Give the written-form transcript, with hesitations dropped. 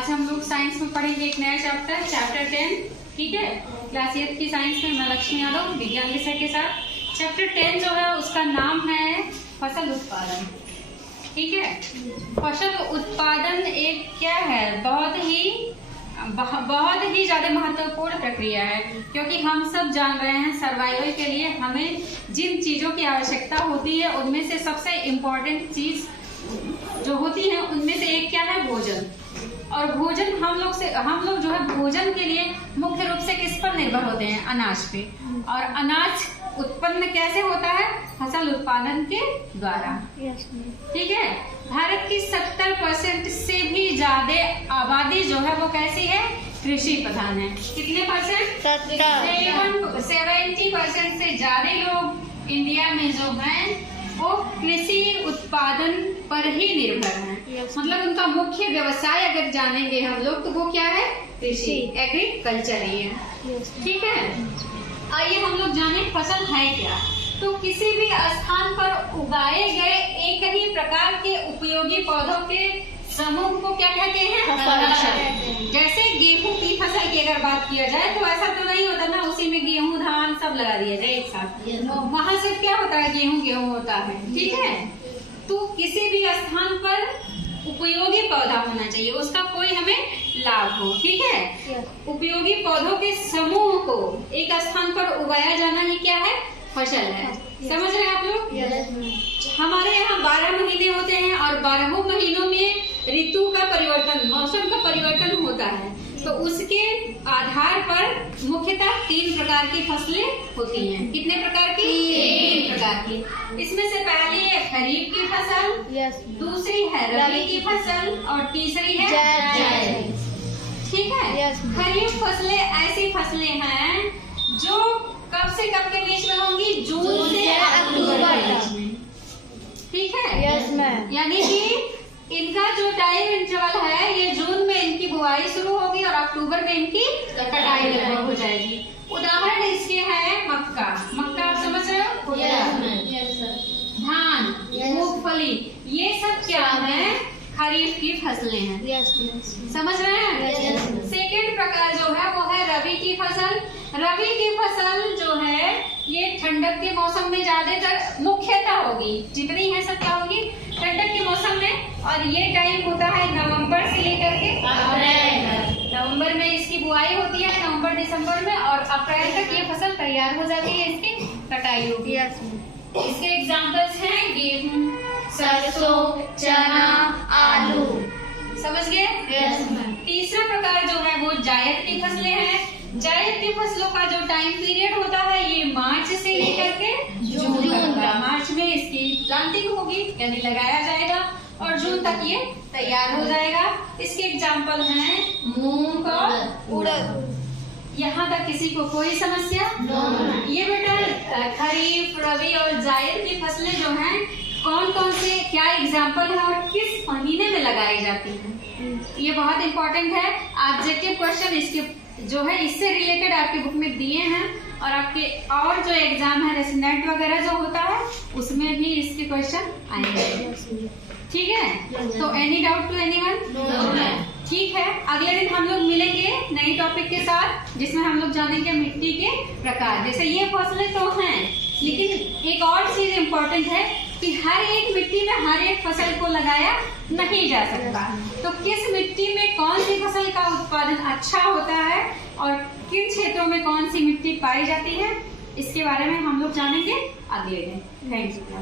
आज हम लोग साइंस में पढ़ेंगे एक नया चैप्टर 10। ठीक है, क्लास 8 की साइंस में मैं लक्ष्मी यादव विज्ञान विषय के साथ। चैप्टर 10 जो है उसका नाम है फसल उत्पादन। ठीक है, फसल उत्पादन एक क्या है, बहुत ही ज्यादा महत्वपूर्ण प्रक्रिया है, क्योंकि हम सब जान रहे हैं सर्वाइवल के लिए हमें जिन चीजों की आवश्यकता होती है उनमें से सबसे इम्पोर्टेंट चीज जो होती है उनमें से एक क्या है, भोजन। और भोजन हम लोग जो है भोजन के लिए मुख्य रूप से किस पर निर्भर होते हैं, अनाज पे। और अनाज उत्पन्न कैसे होता है, फसल उत्पादन के द्वारा। ठीक है, भारत की 70% से भी ज्यादा आबादी जो है वो कैसी है, कृषि प्रधान है। कितने परसेंट, 70% से ज्यादा लोग इंडिया में जो हैं वो कृषि उत्पादन पर ही निर्भर हैं। मतलब उनका मुख्य व्यवसाय अगर जानेंगे हम लोग तो वो क्या है, कृषि, एग्रीकल्चर ही है। ठीक है, आइए हम लोग जाने फसल है क्या। तो किसी भी स्थान पर उगाए गए एक ही प्रकार के उपयोगी पौधों के समूह को क्या कहते हैं, फसल। जैसे गेहूं की फसल की अगर बात किया जाए तो ऐसा तो नहीं होता ना, उसी में गेहूं धान सब लगा दिया जाए एक साथ, वहां से क्या होता है, गेहूं होता है। ठीक है, तो किसी भी स्थान पर उपयोगी पौधा होना चाहिए, उसका कोई हमें लाभ हो। ठीक है, उपयोगी पौधों के समूह को एक स्थान पर उगाया जाना ही क्या है, फसल है। समझ रहे हैं आप लोग। हमारे यहाँ 12 महीने होते हैं और 12 महीनों में ऋतु का परिवर्तन, मौसम का परिवर्तन होता है। तो उसके आधार पर मुख्यतः 3 प्रकार की फसलें होती हैं। कितने प्रकार की, 3 प्रकार की। इसमें से पहली है खरीफ की फसल, दूसरी है रबी की फसल और तीसरी है जायद। ठीक है, खरीफ फसलें ऐसी फसलें हैं जो कब से कब के बीच में होंगी, जून से अक्टूबर के बीच में। ठीक है, यानी कि इनका जो टाइम इंटरवल है ये जून में इनकी बुआई शुरू होगी और अक्टूबर में इनकी कटाई लगभग हो जाएगी। उदाहरण इसके है मक्का, आप समझ रहे हो, धान, मूंगफली, ये सब क्या है, खरीफ की फसलें हैं। समझ रहे हैं। सेकेंड प्रकार जो है वो है रबी की फसल। रबी की फसल जो है ये ठंडक के मौसम में ज्यादातर मुख्यतः होगी, जितनी है सब क्या होगी, ठंडक के मौसम में। और ये टाइम होता है नवंबर से लेकर के अप्रैल। नवंबर में इसकी बुआई होती है, नवंबर दिसंबर में, और अप्रैल तक ये फसल तैयार हो जाती है, इसकी कटाई होगी। इसके एग्जाम्पल्स हैं गेहूं, सरसों, चना, आलू। समझ गए। तीसरा प्रकार जो है वो जायद की फसलें हैं। जायद की फसलों का जो टाइम पीरियड होता है ये मार्च से लेकर के जून तक। मार्च में इसकी प्लांटिंग होगी यानी लगाया जाएगा और जून तक ये तैयार हो जाएगा। इसके एग्जाम्पल हैं मूंग और उड़द। यहाँ तक किसी को कोई समस्या? ये बेटा खरीफ, रबी और जायद की फसलें जो हैं कौन कौन से क्या एग्जाम्पल है और किस महीने में लगाई जाती हैं, ये बहुत इंपॉर्टेंट है। ऑब्जेक्टिव क्वेश्चन इसके जो है इससे रिलेटेड आपके बुक में दिए हैं और आपके और जो एग्जाम है जैसे नेट वगैरह जो होता है उसमें भी इसके क्वेश्चन आएंगे। ठीक है, तो एनी डाउट टू एनीवन? ठीक है, अगले दिन हम लोग मिलेंगे नई टॉपिक के साथ जिसमें हम लोग जानेंगे मिट्टी के प्रकार। जैसे ये फसलें तो हैं, लेकिन एक और चीज इम्पोर्टेंट है कि हर एक मिट्टी में हर एक फसल को लगाया नहीं जा सकता। तो किस मिट्टी में कौन सी फसल का उत्पादन अच्छा होता है और किन क्षेत्रों में कौन सी मिट्टी पाई जाती है, इसके बारे में हम लोग जानेंगे अगले दिन। Thank you.